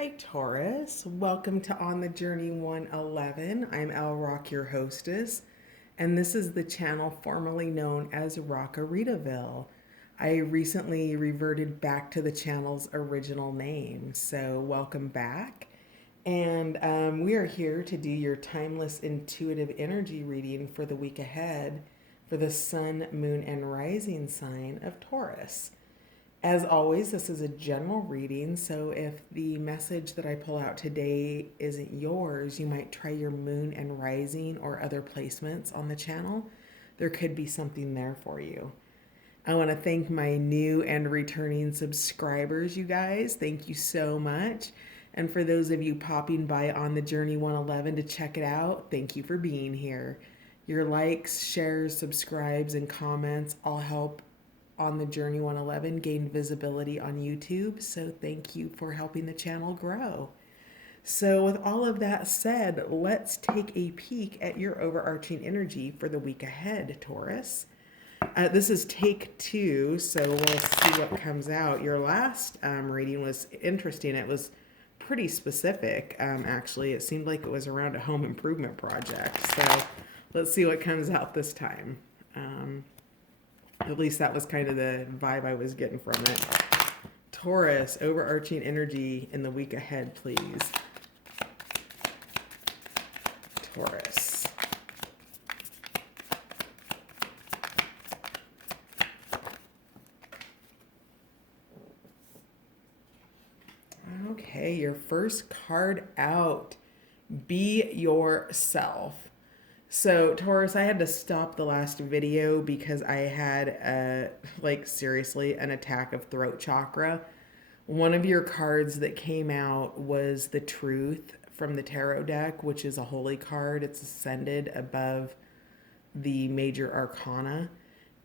Hi, Taurus. Welcome to On the Journey 111. I'm El Rock, your hostess, and this is the channel formerly known as Rockaritaville. I recently reverted back to the channel's original name, so welcome back. And we are here to do your timeless intuitive energy reading for the week ahead for the sun, moon, and rising sign of Taurus. As always, this is a general reading, so if the message that I pull out today isn't yours, you might try your moon and rising or other placements on the channel. There could be something there for you. I want to thank my new and returning subscribers, you guys. Thank you so much. And for those of you popping by on the Journey 111 to check it out, thank you for being here. Your likes, shares, subscribes, and comments all help on the Journey 111 gain visibility on YouTube, so thank you for helping the channel grow. So with all of that said, let's take a peek at your overarching energy for the week ahead, Taurus. This is take two, so we'll see what comes out. Your last reading was interesting. It was pretty specific, actually. It seemed like it was around a home improvement project, so let's see what comes out this time. At least that was kind of the vibe I was getting from it. Taurus, overarching energy in the week ahead, please. Taurus. Okay, your first card out. Be yourself. So Taurus, I had to stop the last video because I had seriously an attack of throat chakra. One of your cards that came out was the Truth from the tarot deck, which is a holy card. It's ascended above the major arcana.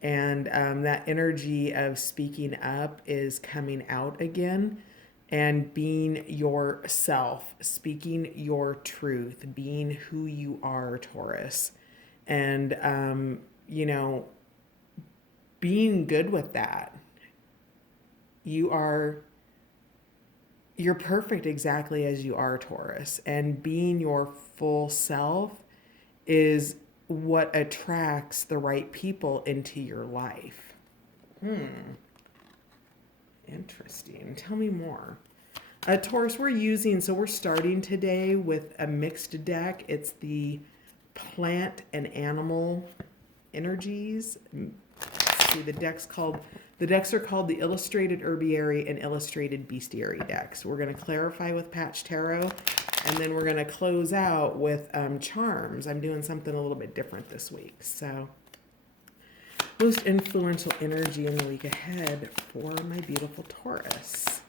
And that energy of speaking up is coming out again and being yourself, speaking your truth, being who you are, Taurus. And, being good with that. You're perfect exactly as you are, Taurus. And being your full self is what attracts the right people into your life. Interesting. Tell me more. Taurus, we're starting today with a mixed deck. It's the plant and animal energies. Let's see, the decks are called the Illustrated Herbiary and Illustrated Bestiary decks. We're going to clarify with Patch Tarot, and then we're going to close out with charms. I'm doing something a little bit different this week. So, most influential energy in the week ahead for my beautiful Taurus.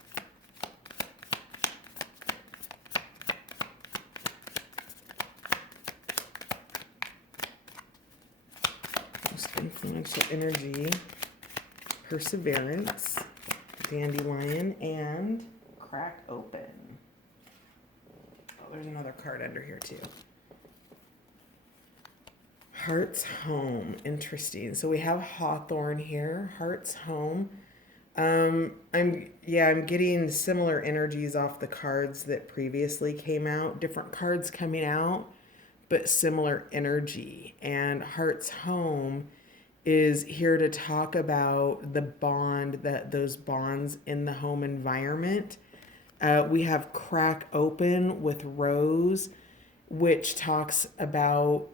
Most influential energy, perseverance, dandelion, and crack open. Oh, there's another card under here too. Heart's home. Interesting. So we have Hawthorne here. Heart's home. I'm getting similar energies off the cards that previously came out. Different cards coming out, but similar energy. And Heart's home is here to talk about the bond, those bonds in the home environment. We have crack open with rose, which talks about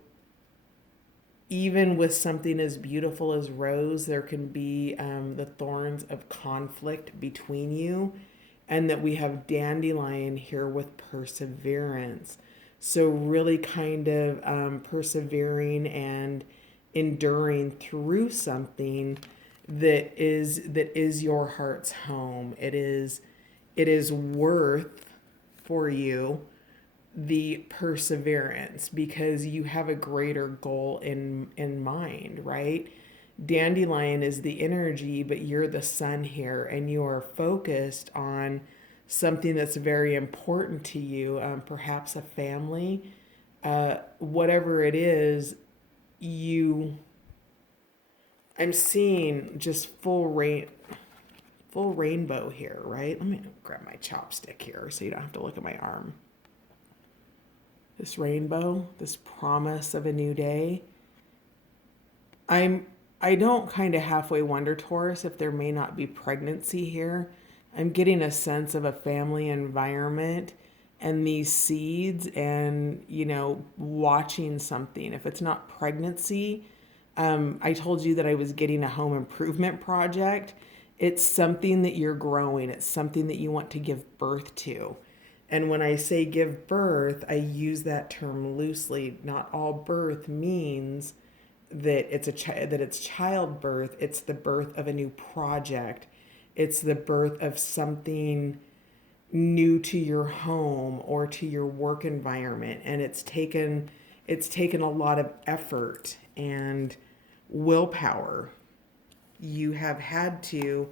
even with something as beautiful as rose, there can be the thorns of conflict between you, and that we have dandelion here with perseverance. So really kind of persevering and enduring through something that is your heart's home. It is worth for you the perseverance because you have a greater goal in mind, right? Dandelion is the energy, but you're the sun here, and you are focused on something that's very important to you, perhaps a family, whatever it is. I'm seeing just full rainbow here, right? Let me grab my chopstick here so you don't have to look at my arm. This rainbow, this promise of a new day. I don't kind of halfway wonder, Taurus, if there may not be pregnancy here. I'm getting a sense of a family environment and these seeds and, watching something. If it's not pregnancy, I told you that I was getting a home improvement project. It's something that you're growing. It's something that you want to give birth to. And when I say give birth, I use that term loosely. Not all birth means that it's childbirth. It's the birth of a new project. It's the birth of something new to your home or to your work environment, and it's taken a lot of effort and willpower. You have had to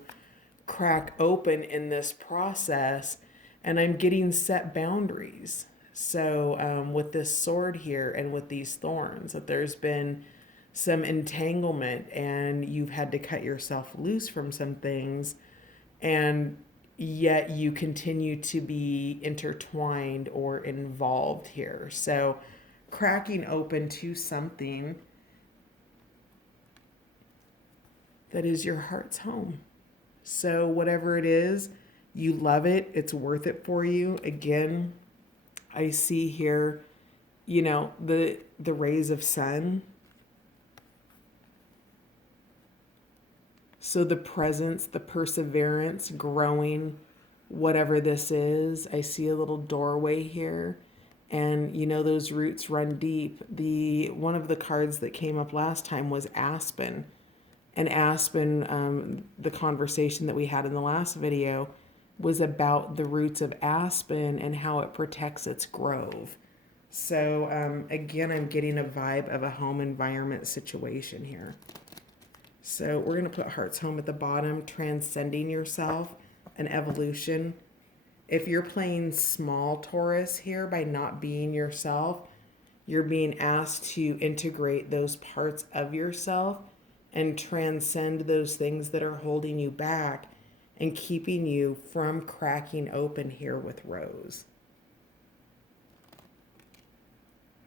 crack open in this process, and I'm getting set boundaries. So with this sword here and with these thorns, that there's been some entanglement and you've had to cut yourself loose from some things, and yet you continue to be intertwined or involved here. So cracking open to something that is your heart's home. So whatever it is, you love it, it's worth it for you. Again, I see here, the rays of sun. So the presence, the perseverance, growing, whatever this is. I see a little doorway here, and those roots run deep. One of the cards that came up last time was aspen. And aspen, the conversation that we had in the last video was about the roots of aspen and how it protects its grove. So again, I'm getting a vibe of a home environment situation here. So we're going to put heart's home at the bottom, transcending yourself, an evolution. If you're playing small, Taurus, here by not being yourself, you're being asked to integrate those parts of yourself and transcend those things that are holding you back and keeping you from cracking open here with Rose.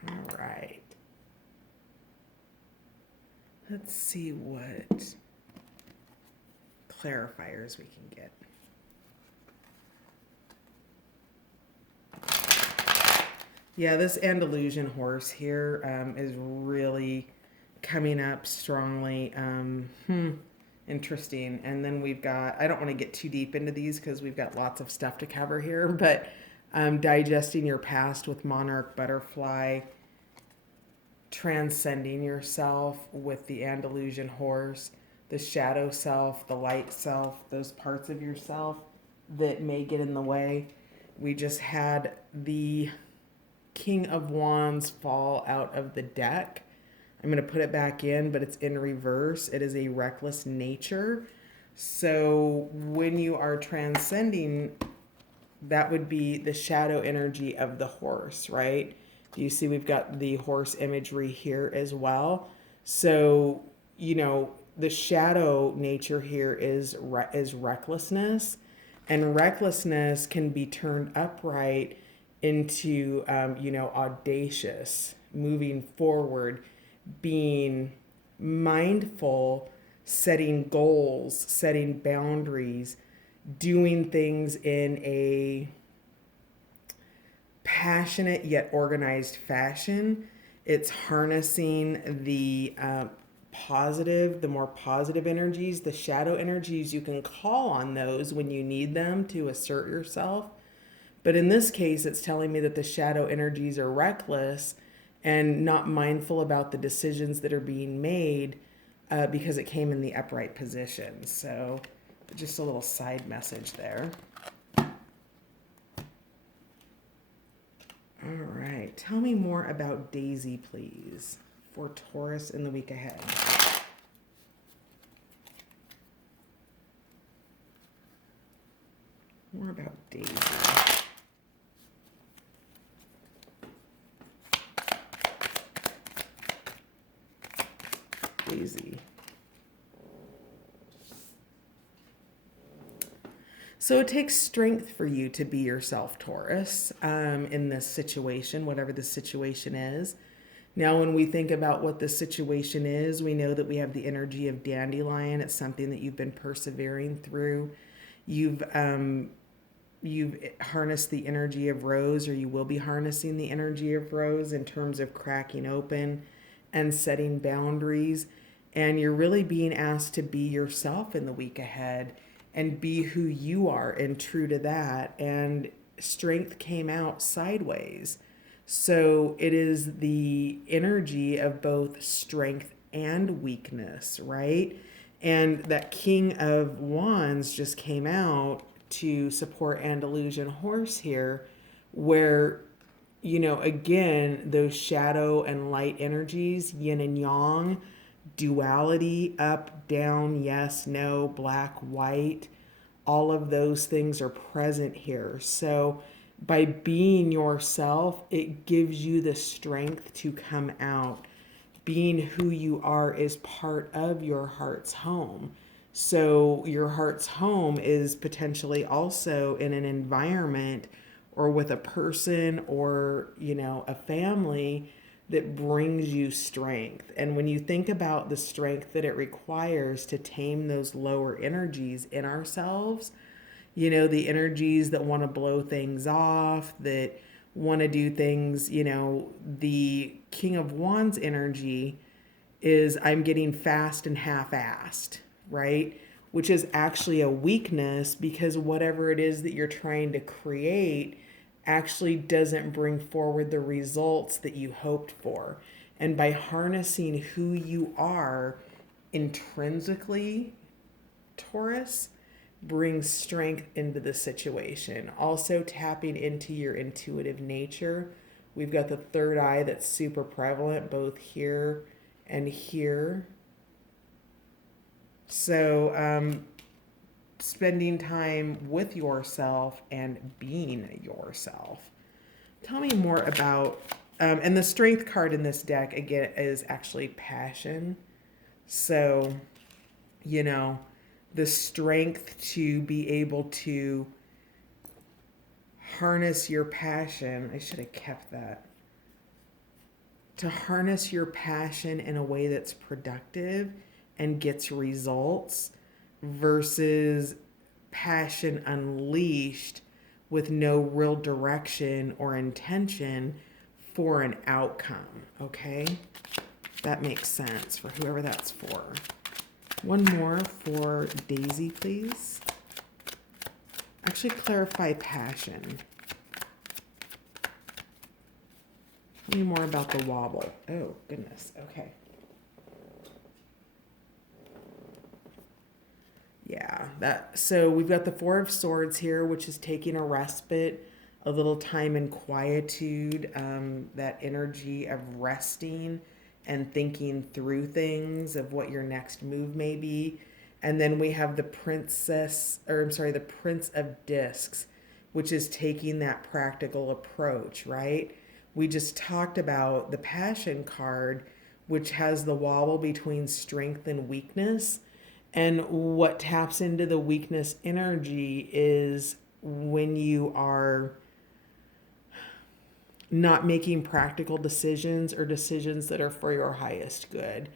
All right. Let's see what clarifiers we can get. Yeah, this Andalusian horse here is really coming up strongly. Interesting. And then we've got, I don't want to get too deep into these because we've got lots of stuff to cover here, but digesting your past with monarch butterfly, transcending yourself with the Andalusian horse, the shadow self, the light self, those parts of yourself that may get in the way. We just had the King of Wands fall out of the deck. I'm going to put it back in, but it's in reverse. It is a reckless nature. So when you are transcending, that would be the shadow energy of the horse, right? You see we've got the horse imagery here as well. So, the shadow nature here is recklessness, and recklessness can be turned upright into, audacious, moving forward, being mindful, setting goals, setting boundaries, doing things in a passionate yet organized fashion. It's harnessing the more positive energies, the shadow energies. You can call on those when you need them to assert yourself. But in this case, it's telling me that the shadow energies are reckless and not mindful about the decisions that are being made because it came in the upright position. So just a little side message there. All right. Tell me more about Daisy, please, for Taurus in the week ahead. More about Daisy. Daisy. So it takes strength for you to be yourself, Taurus, in this situation, whatever the situation is. Now, when we think about what the situation is, we know that we have the energy of dandelion. It's something that you've been persevering through. You've you've harnessed the energy of rose, or you will be harnessing the energy of rose in terms of cracking open and setting boundaries. And you're really being asked to be yourself in the week ahead and be who you are and true to that. And strength came out sideways. So it is the energy of both strength and weakness, right? And that King of Wands just came out to support Andalusian horse here, where, again, those shadow and light energies, yin and yang, duality, up, down, yes, no, black, white, all of those things are present here. So by being yourself, it gives you the strength to come out. Being who you are is part of your heart's home. So your heart's home is potentially also in an environment or with a person or, a family that brings you strength. And when you think about the strength that it requires to tame those lower energies in ourselves, the energies that want to blow things off, that want to do things, the King of Wands energy is I'm getting fast and half-assed, right? Which is actually a weakness, because whatever it is that you're trying to create actually doesn't bring forward the results that you hoped for. And by harnessing who you are intrinsically, Taurus, brings strength into the situation. Also tapping into your intuitive nature. We've got the third eye that's super prevalent both here and here. So spending time with yourself and being yourself. Tell me more about, and the strength card in this deck, again, is actually passion. So, the strength to be able to harness your passion. I should have kept that. To harness your passion in a way that's productive and gets results versus passion unleashed with no real direction or intention for an outcome. Okay? That makes sense for whoever that's for. One more for Daisy, please. Actually, clarify passion. Tell me more about the wobble. Oh, goodness. Okay. Yeah, so we've got the Four of Swords here, which is taking a respite, a little time in quietude, that energy of resting and thinking through things of what your next move may be. And then we have the Prince of Discs, which is taking that practical approach, right? We just talked about the Passion card, which has the wobble between strength and weakness. And what taps into the weakness energy is when you are not making practical decisions or decisions that are for your highest good.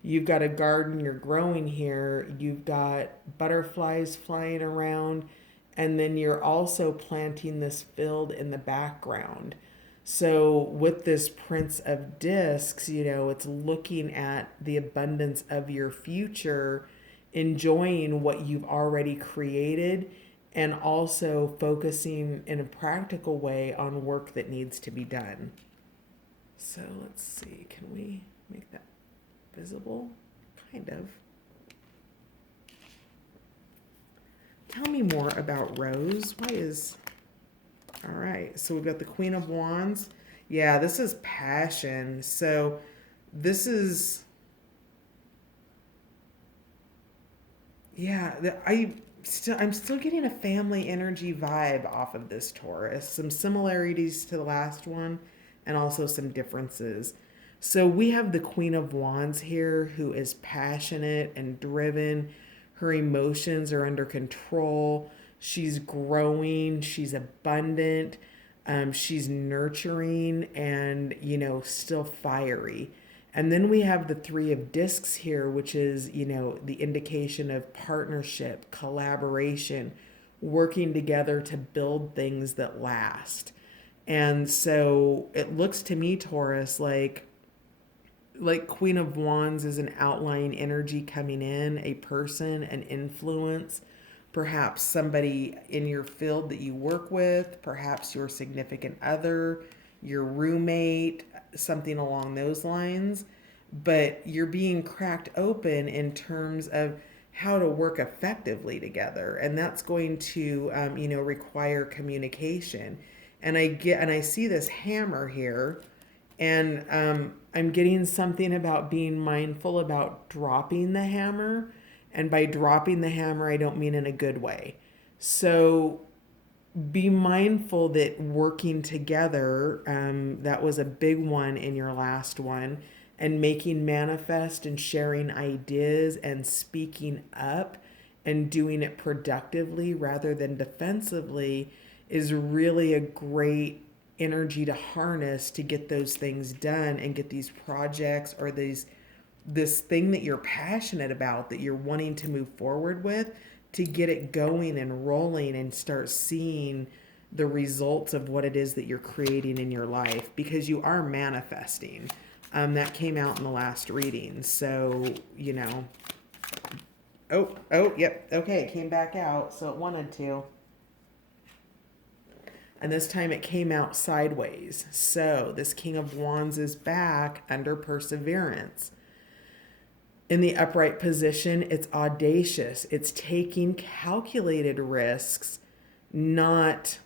You've got a garden you're growing here, you've got butterflies flying around, and then you're also planting this field in the background. So with this Prince of Discs, it's looking at the abundance of your future, enjoying what you've already created, and also focusing in a practical way on work that needs to be done. So let's see, can we make that visible? Kind of. Tell me more about Rose. All right, so we've got the Queen of Wands. Yeah, this is passion. So this is, I'm still getting a family energy vibe off of this Taurus. Some similarities to the last one and also some differences. So we have the Queen of Wands here, who is passionate and driven. Her emotions are under control. She's growing, she's abundant, she's nurturing, and, still fiery. And then we have the Three of Discs here, which is, the indication of partnership, collaboration, working together to build things that last. And so it looks to me, Taurus, like Queen of Wands is an outlying energy coming in, a person, an influence, perhaps somebody in your field that you work with, perhaps your significant other, your roommate, something along those lines. But you're being cracked open in terms of how to work effectively together, and that's going to, require communication. And I see this hammer here, and I'm getting something about being mindful about dropping the hammer. And by dropping the hammer, I don't mean in a good way. So be mindful that working together, that was a big one in your last one, and making manifest and sharing ideas and speaking up and doing it productively rather than defensively is really a great energy to harness to get those things done and get these projects or this thing that you're passionate about, that you're wanting to move forward with, to get it going and rolling and start seeing the results of what it is that you're creating in your life, because you are manifesting. That came out in the last reading. So, yep. Okay, it came back out. So it wanted to. And this time it came out sideways. So this King of Wands is back under perseverance. In the upright position, it's audacious. It's taking calculated risks, not,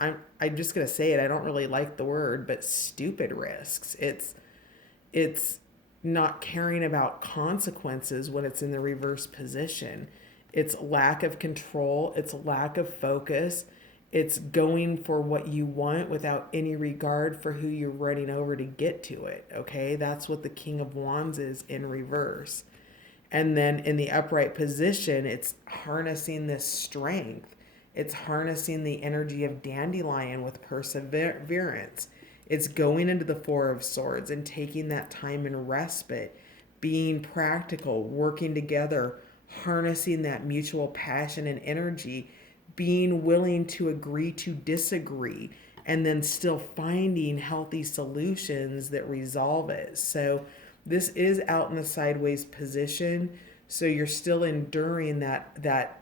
I'm just going to say it. I don't really like the word, but stupid risks. It's not caring about consequences when it's in the reverse position. It's lack of control. It's lack of focus. It's going for what you want without any regard for who you're running over to get to it. Okay, that's what the King of Wands is in reverse. And then in the upright position, it's harnessing this strength. It's harnessing the energy of dandelion with perseverance. It's going into the Four of Swords and taking that time and respite, being practical, working together, harnessing that mutual passion and energy, being willing to agree to disagree, and then still finding healthy solutions that resolve it. So this is out in the sideways position. So you're still enduring that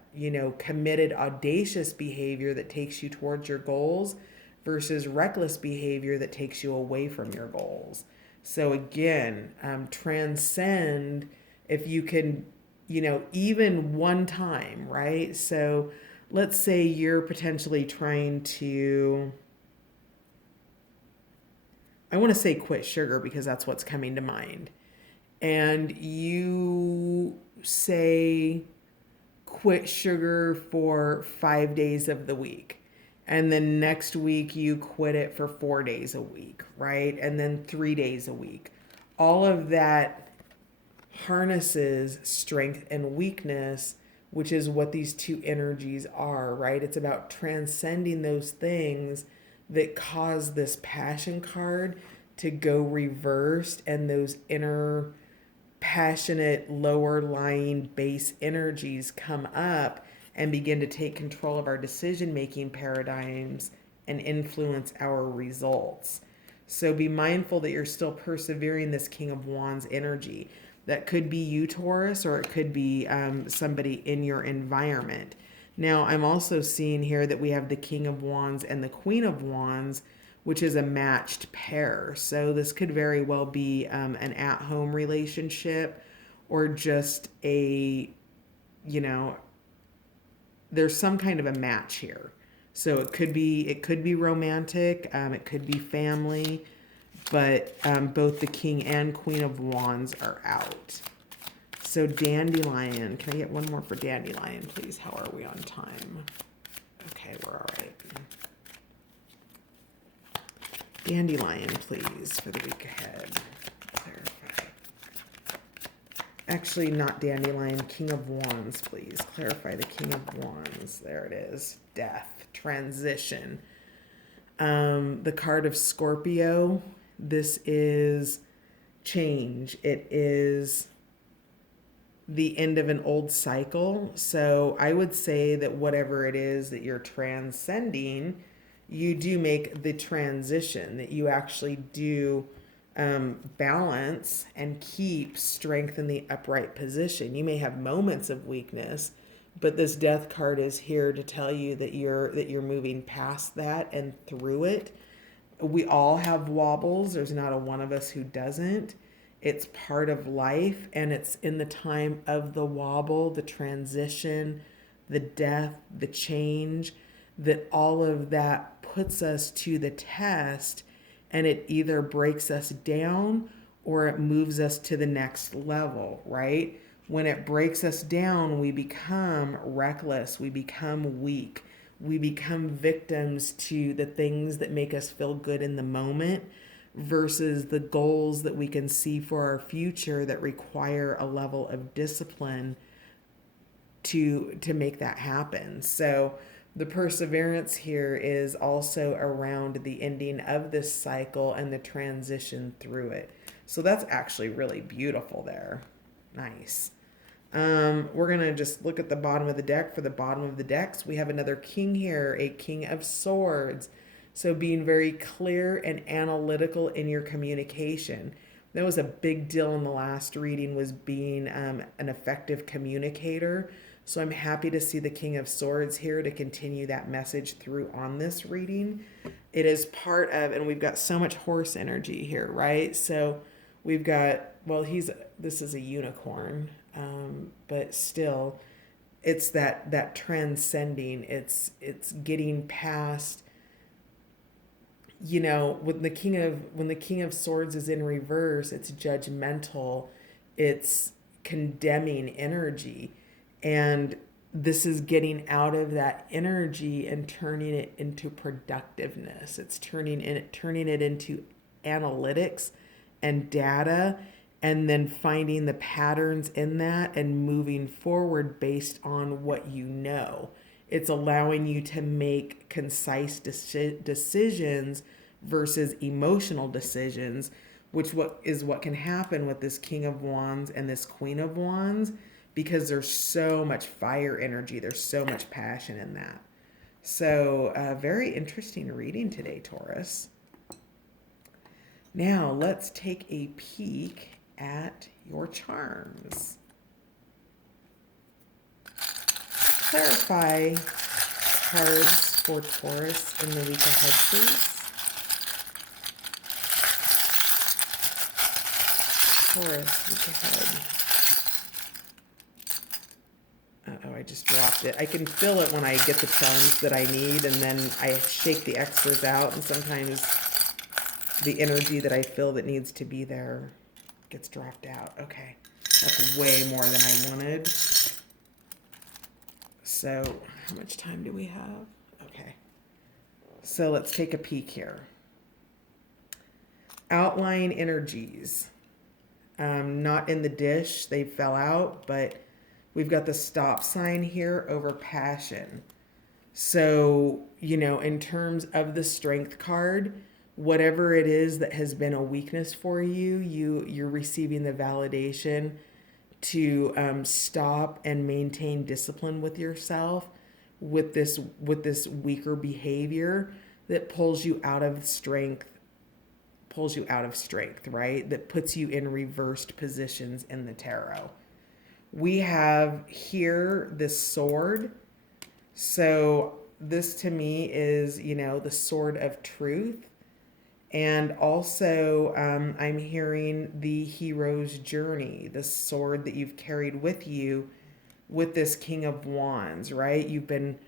committed, audacious behavior that takes you towards your goals versus reckless behavior that takes you away from your goals. So again, transcend if you can, even one time, right? So let's say you're potentially trying to, I want to say quit sugar because that's what's coming to mind. And you say quit sugar for 5 days of the week. And then next week you quit it for 4 days a week, right? And then 3 days a week. All of that harnesses strength and weakness, which is what these two energies are, right? It's about transcending those things that cause this passion card to go reversed, and those inner passionate lower lying base energies come up and begin to take control of our decision making paradigms and influence our results. So be mindful that you're still persevering this King of Wands energy. That could be you, Taurus, or it could be somebody in your environment. Now, I'm also seeing here that we have the King of Wands and the Queen of Wands, which is a matched pair. So this could very well be an at-home relationship, or just a, there's some kind of a match here. So it could be romantic, it could be family, but both the King and Queen of Wands are out. So Dandelion, can I get one more for Dandelion, please? How are we on time? Okay, we're all right. Dandelion, please, for the week ahead. Clarify. Actually, not dandelion, King of Wands, please. Clarify the King of Wands. There it is. Death, transition. The card of Scorpio. This is change. It is the end of an old cycle. So I would say that whatever it is that you're transcending, you do make the transition, that you actually do balance and keep strength in the upright position. You may have moments of weakness, but this death card is here to tell you that you're moving past that and through it. We all have wobbles. There's not a one of us who doesn't. It's part of life, and it's in the time of the wobble, the transition, the death, the change, that all of that puts us to the test, and it either breaks us down or it moves us to the next level, right? When it breaks us down, we become reckless, we become weak, we become victims to the things that make us feel good in the moment versus the goals that we can see for our future that require a level of discipline to make that happen. So the perseverance here is also around the ending of this cycle and the transition through it. So that's actually really beautiful there. Nice. We're going to just look at the bottom of the deck. For the bottom of the decks, we have another king here, a King of Swords. So being very clear and analytical in your communication. That was a big deal in the last reading, was being an effective communicator. So I'm happy to see the King of Swords here to continue that message through on this reading. It is part of, and we've got so much horse energy here, right? So we've got, well, this is a unicorn, but still, it's that transcending. It's getting past. You know, when the King of Swords is in reverse, it's judgmental, it's condemning energy, and this is getting out of that energy and turning it into productiveness. It's turning it into analytics and data, and then finding the patterns in that and moving forward based on what you know. It's allowing you to make concise decisions versus emotional decisions, which what can happen with this King of Wands and this Queen of Wands, because there's so much fire energy, there's so much passion in that. So very interesting reading today, Taurus. Now let's take a peek at your charms. Clarify cards for Taurus in the week ahead, please. Taurus, week ahead. Uh-oh, I just dropped it. I can feel it when I get the charms that I need, and then I shake the extras out, and sometimes the energy that I feel that needs to be there gets dropped out. Okay, that's way more than I wanted. So how much time do we have? Okay. So let's take a peek here. Outline energies. Not in the dish. They fell out, but we've got the stop sign here over passion. So, you know, in terms of the strength card, whatever it is that has been a weakness for you, you're receiving the validation to stop and maintain discipline with yourself with this weaker behavior that pulls you out of strength, right? That puts you in reversed positions in the tarot. We have here this sword. So this to me is, you know, the sword of truth. And also, I'm hearing the hero's journey, the sword that you've carried with you with this King of Wands, right? You've been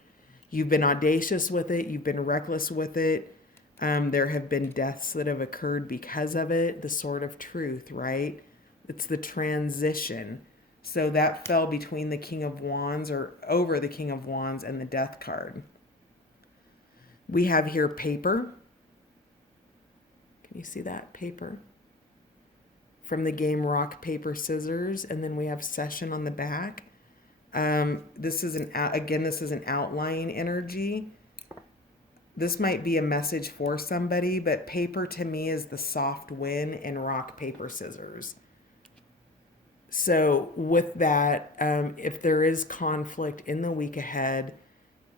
audacious with it. You've been reckless with it. There have been deaths that have occurred because of it. The sword of truth, right? It's the transition. So that fell between the King of Wands, or over the King of Wands, and the Death card. We have here paper. Can you see that? Paper. from the game Rock, Paper, Scissors, and then we have Session on the back. This is this is an outline energy. This might be a message for somebody, but paper to me is the soft win in rock, paper, scissors. So with that, if there is conflict in the week ahead,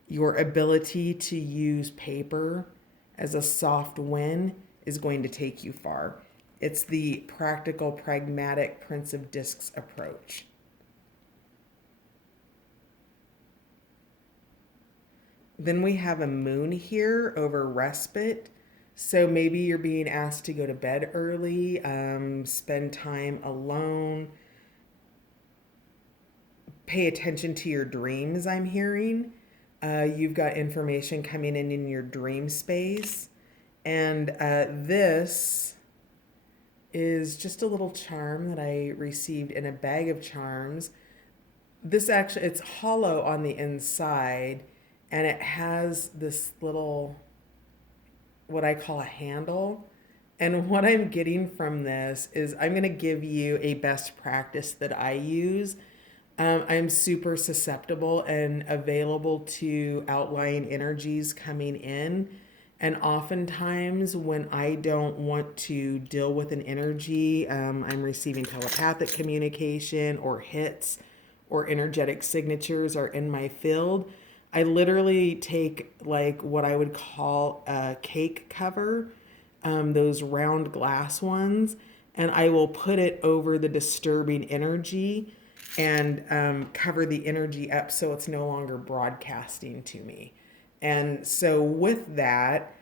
your ability to use paper as a soft win is going to take you far. It's the practical, pragmatic Prince of Discs approach. Then we have a moon here over respite. So maybe you're being asked to go to bed early, spend time alone, pay attention to your dreams, I'm hearing. You've got information coming in your dream space. And this is just a little charm that I received in a bag of charms. This actually, it's hollow on the inside, and it has this little, what I call a handle. And what I'm getting from this is I'm going to give you a best practice that I use. I'm super susceptible and available to outlying energies coming in. And oftentimes when I don't want to deal with an energy, I'm receiving telepathic communication or hits or energetic signatures are in my field. I literally take like what I would call a cake cover, those round glass ones, and I will put it over the disturbing energy and cover the energy up so it's no longer broadcasting to me. And so with that,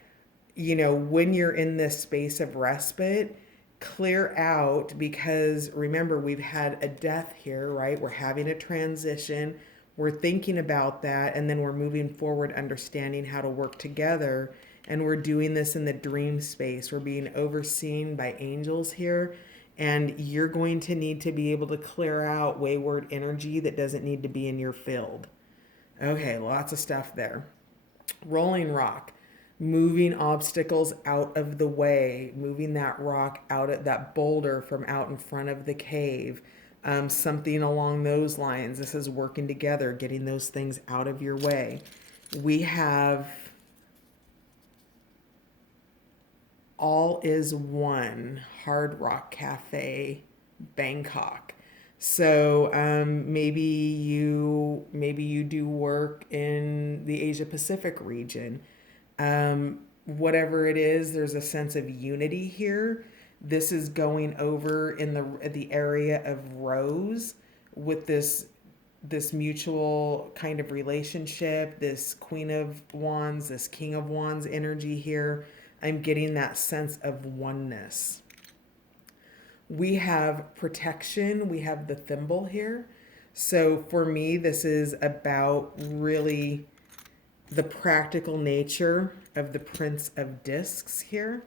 you know, when you're in this space of respite, clear out, because remember, we've had a death here, right? We're having a transition. We're thinking about that, and then we're moving forward, understanding how to work together. And we're doing this in the dream space. We're being overseen by angels here. And you're going to need to be able to clear out wayward energy that doesn't need to be in your field. Okay, lots of stuff there. Rolling rock, moving obstacles out of the way, moving that rock out at that boulder from out in front of the cave. Something along those lines. This is working together, getting those things out of your way. We have All Is One, Hard Rock Cafe, Bangkok. So maybe you do work in the Asia Pacific region. Whatever it is, there's a sense of unity here. This is going over in the area of Rose with this mutual kind of relationship, this Queen of Wands, this King of Wands energy here. I'm getting that sense of oneness. We have protection. We have the thimble here. So for me, this is about really the practical nature of the Prince of Discs here.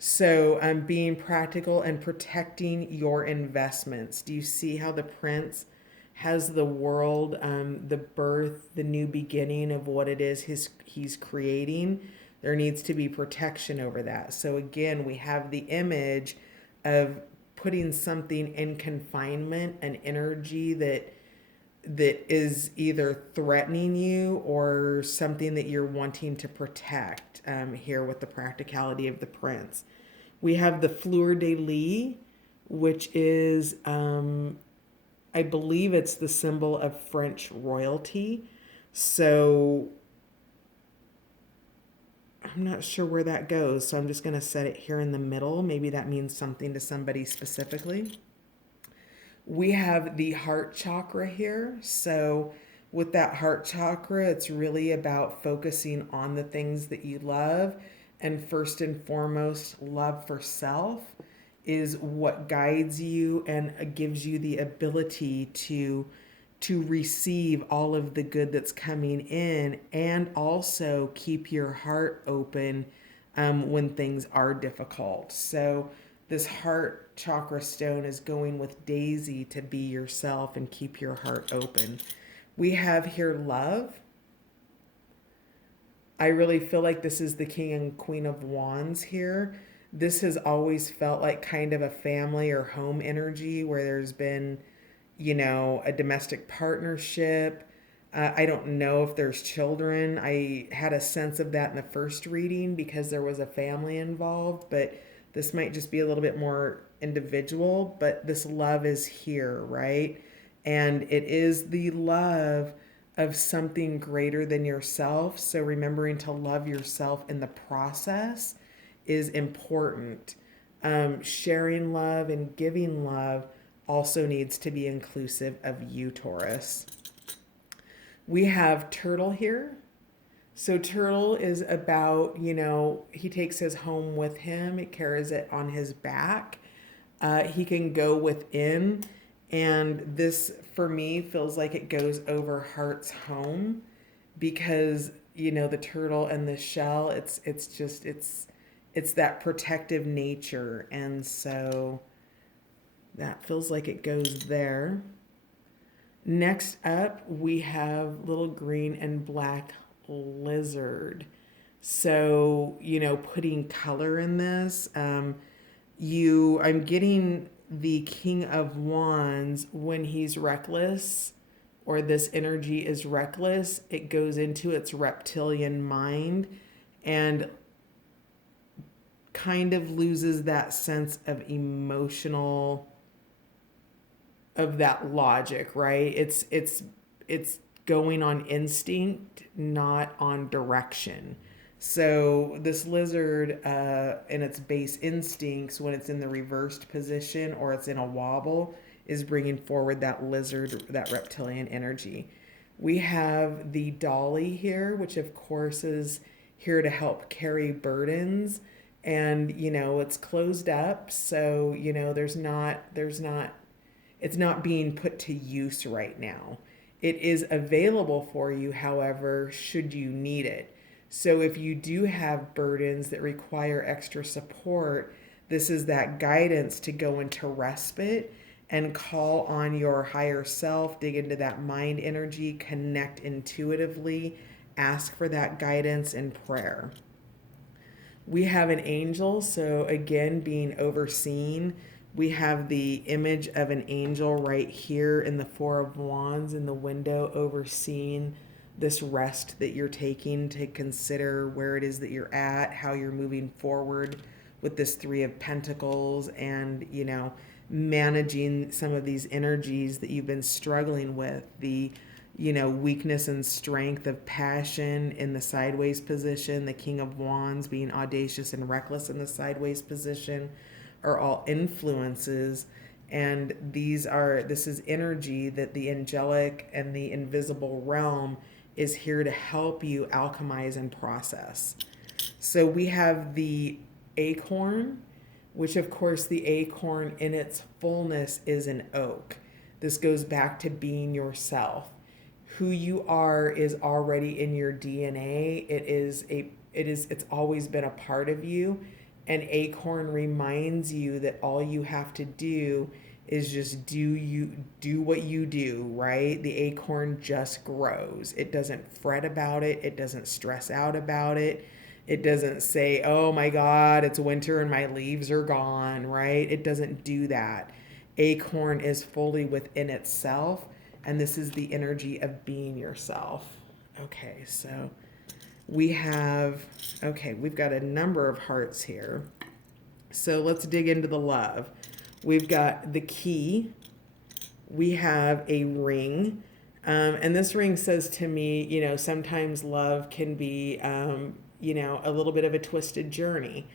So I'm being practical and protecting your investments. Do you see how the Prince has the world, the birth, the new beginning of what it is he's creating? There needs to be protection over that. So again, we have the image of putting something in confinement, an energy that is either threatening you or something that you're wanting to protect, here with the practicality of the Prince. We have the fleur de lis, which is, I believe it's the symbol of French royalty. So I'm not sure where that goes, so I'm just going to set it here in the middle. Maybe that means something to somebody specifically. We have the heart chakra here. So with that heart chakra, it's really about focusing on the things that you love. And first and foremost, love for self is what guides you and gives you the ability to receive all of the good that's coming in, and also keep your heart open when things are difficult. So this heart chakra stone is going with Daisy to be yourself and keep your heart open. We have here love. I really feel like this is the King and Queen of Wands here. this has always felt like kind of a family or home energy where there's been, a domestic partnership. I don't know if there's children. I had a sense of that in the first reading because there was a family involved, but this might just be a little bit more individual. But this love is here, right? And it is the love of something greater than yourself. So remembering to love yourself in the process is important. Sharing love and giving love also needs to be inclusive of you, Taurus. We have Turtle here. So Turtle is about, he takes his home with him. It carries it on his back. He can go within. And this, for me, feels like it goes over Heart's home because, the turtle and the shell, it's that protective nature. And so that feels like it goes there. Next up, we have little green and black lizard. So, putting color in this, I'm getting the King of Wands when he's reckless or this energy is reckless, it goes into its reptilian mind and kind of loses that sense of emotional of that logic, right? It's going on instinct, not on direction. So this lizard, in its base instincts, when it's in the reversed position or it's in a wobble, is bringing forward that lizard, that reptilian energy. We have the dolly here, which of course is here to help carry burdens, and it's closed up, so there's not it's not being put to use right now. It is available for you, however, should you need it. So if you do have burdens that require extra support, this is that guidance to go into respite and call on your higher self, dig into that mind energy, connect intuitively, ask for that guidance in prayer. We have an angel, so again, being overseen. We have the image of an angel right here in the Four of Wands in the window, overseeing this rest that you're taking to consider where it is that you're at, how you're moving forward with this Three of Pentacles, and, managing some of these energies that you've been struggling with, the weakness and strength of passion in the sideways position, the King of Wands being audacious and reckless in the sideways position, are all influences. And this is energy that the angelic and the invisible realm is here to help you alchemize and process. So we have the acorn, which of course the acorn in its fullness is an oak. This goes back to being yourself. Who you are is already in your DNA. It's always been a part of you. And acorn reminds you that all you have to do is just do what you do, right? The acorn just grows. It doesn't fret about it. It doesn't stress out about it. It doesn't say, oh my God, it's winter and my leaves are gone, right? It doesn't do that. Acorn is fully within itself, and this is the energy of being yourself. Okay, so we've got a number of hearts here. So let's dig into the love. We've got the key. We have a ring. And this ring says to me, sometimes love can be, a little bit of a twisted journey.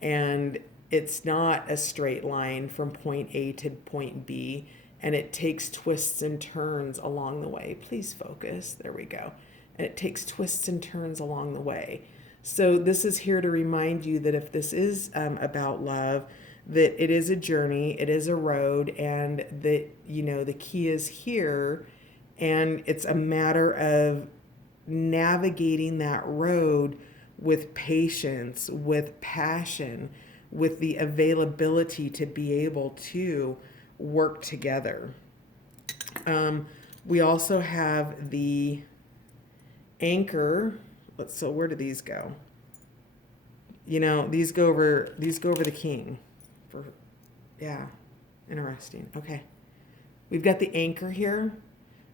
And it's not a straight line from point A to point B. And it takes twists and turns along the way. Please focus. There we go. And it takes twists and turns along the way. So this is here to remind you that if this is about love, that it is a journey, it is a road, and that, the key is here, and it's a matter of navigating that road with patience, with passion, with the availability to be able to work together. We also have the anchor. So where do these go? These go over the king. Yeah, interesting. Okay. We've got the anchor here.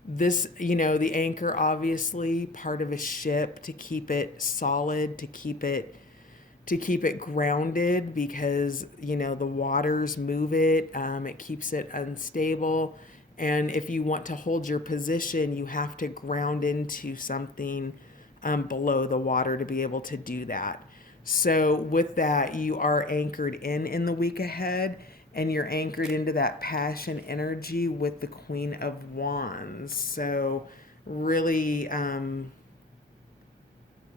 This, the anchor, obviously part of a ship to keep it solid, to keep it grounded, because the waters move it. It keeps it unstable, and if you want to hold your position, you have to ground into something below the water to be able to do that. So with that, you are anchored in the week ahead, and you're anchored into that passion energy with the Queen of Wands. So really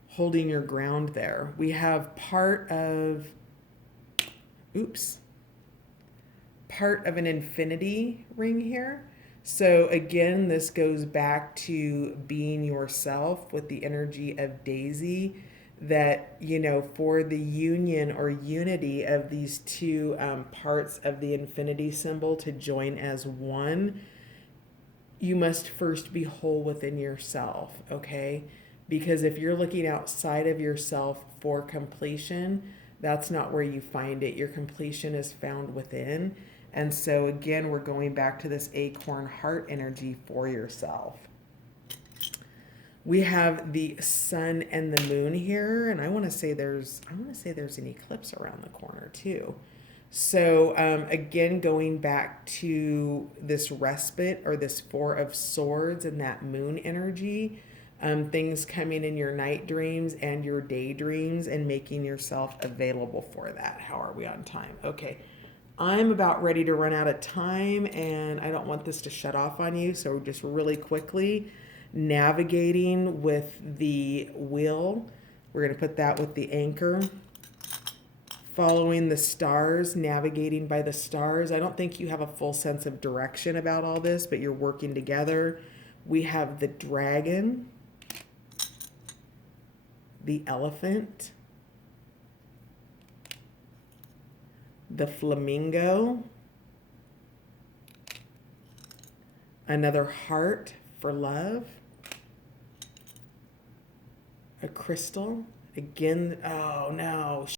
holding your ground there. We have part of an infinity ring here. So again, this goes back to being yourself with the energy of Daisy, that, for the union or unity of these two parts of the infinity symbol to join as one, you must first be whole within yourself, okay? Because if you're looking outside of yourself for completion, that's not where you find it. Your completion is found within. And so again, we're going back to this acorn heart energy for yourself. We have the sun and the moon here, and I want to say there's an eclipse around the corner too. So again, going back to this respite, or this Four of Swords and that moon energy, things coming in your night dreams and your daydreams, and making yourself available for that. How are we on time? Okay. I'm about ready to run out of time, and I don't want this to shut off on you. So just really quickly, navigating with the wheel. We're going to put that with the anchor. Following the stars, navigating by the stars. I don't think you have a full sense of direction about all this, but you're working together. We have the dragon, the elephant, the flamingo, another heart for love, a crystal. Again, oh no,